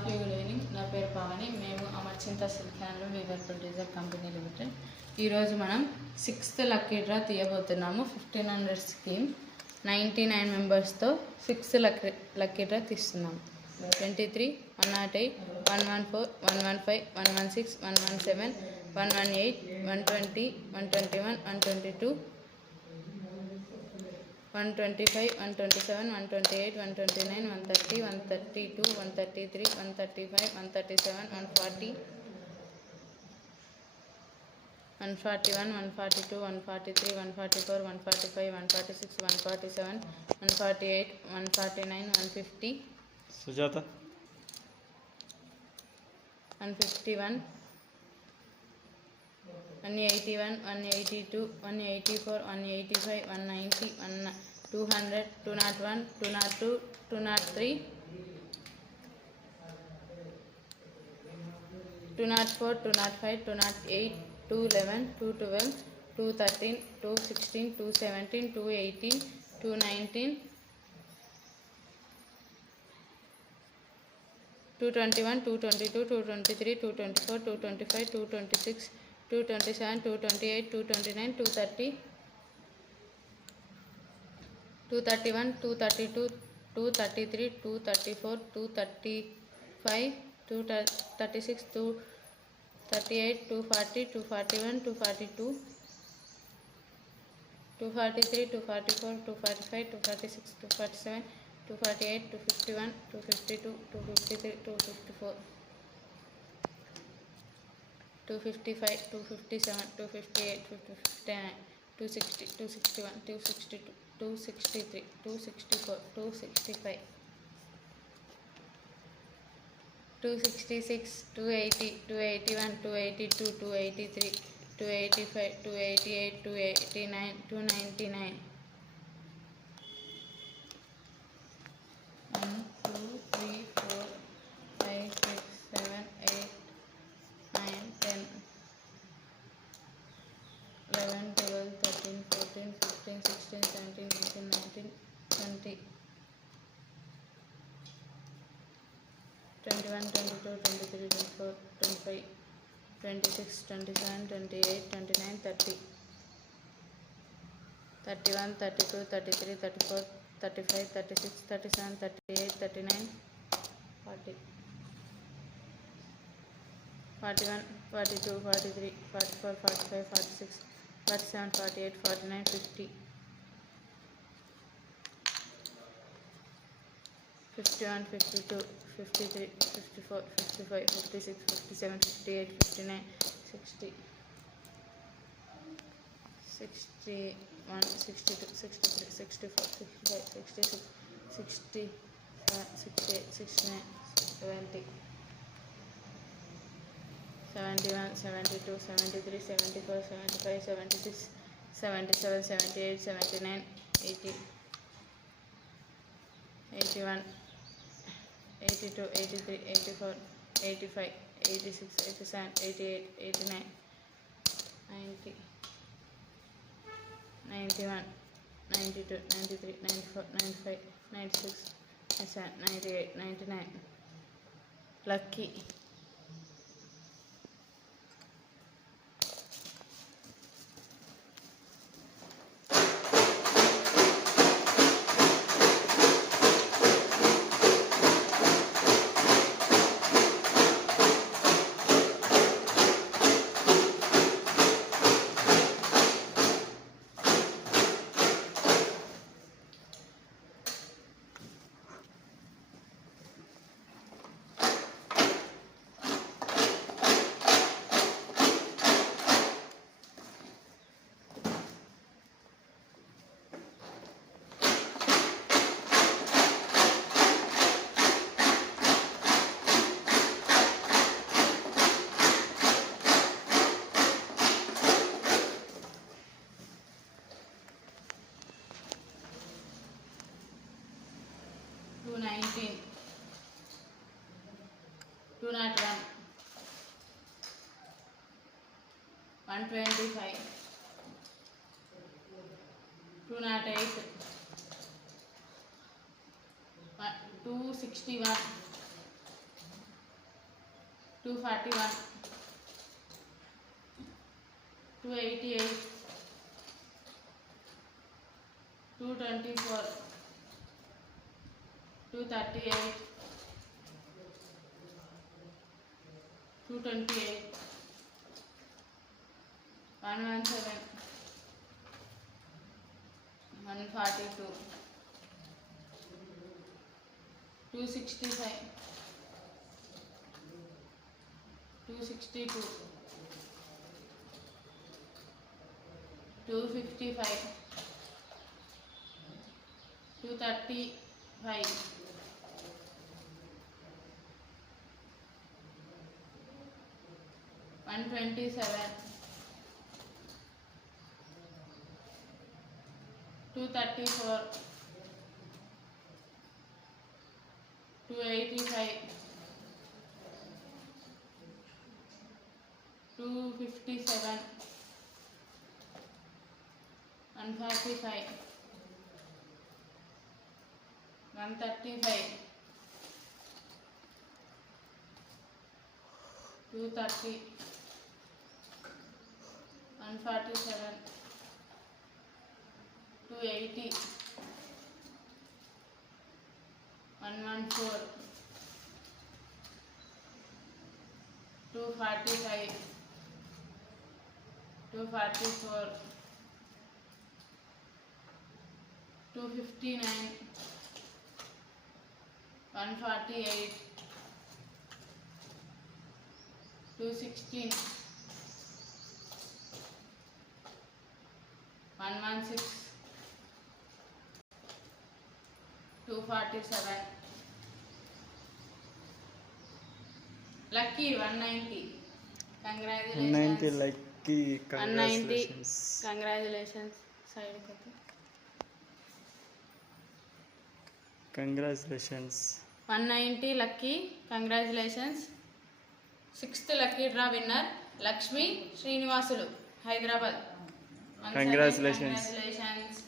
Of you good evening. నా పేరు పవని. మేము Amarchinta silk handloom weaver producer company limited. ఈరోజు మనం 6th లక్కీ డ్రా తీయబోతున్నాము. 1500 స్కీమ్ 99 మెంబర్స్తో 6th lucky draw తీస్తున్నాము. 23, 108, 114, 115, 116, 117, 118, 120, 121, 122, 125, 127, 128, 129, 130, 132, 133, 135, 137, 140, 141, 142, 143, 144, 145, 146, 147, 148, 149, 150, Sujata, 151, 181, 182, 184, 185, 190, 200, 201, 202, 203, 204, 205, 208, 211, 212, 213, 216, 217, 218, 219, 221, 222, 223, 224, 225, 226, 227, 228, 229, 230, 231, 232, 233, 234, 235, 236, 238, 240, 241, 242, 243, 244, 245, 246, 247, 248, 251, 252, 253, 254, 255, 257, 258, 259, 260, 261, 262, 263, 264, 265, 266, 280, 281, 282, 283, 285, 288, 289, 299. 1, 2, 3, 4, 5, 6, 7, 8, 9, 10, 11, 12, 13, 14, 15, 16, 17, 18, 19, 20, 21, 22, 23, 24, 25, 26, 27, 28, 29, 30, 31, 32, 33, 34, 35, 36, 37, 38, 39, 40, 41, 42, 43, 44, 45, 46, 47, 48, 49, 50, 51, 52, 53, 54, 55, 56, 57, 58, 59, 60, 61, 62, 63, 64, 65, 66, 67, 68, 69, 70, 71, 72, 73, 74, 75, 76, 77, 78, 79, 80, 81, 82, 83, 84, 85, 86, 87, 88, 89, 90, 91, 92, 93, 94, 95, 96, 97, 98, 99. Lucky. Two 201, 125, 208, 261, 241, 288, 224, 238, 228, 117, 142, 265, 262, 255, 235, 127, 234, 285, 257, 145, 135, 230, 147, 280, 114, 245, 244, 259, 148, 216, 116, 247, lucky 190. Congratulations. 190 lucky. Congratulations. 190. Congratulations. Side copy. Congratulations. 190 lucky. Congratulations. 6th lucky draw winner Lakshmi Srinivasulu, Hyderabad. Once again, Congratulations. Congratulations.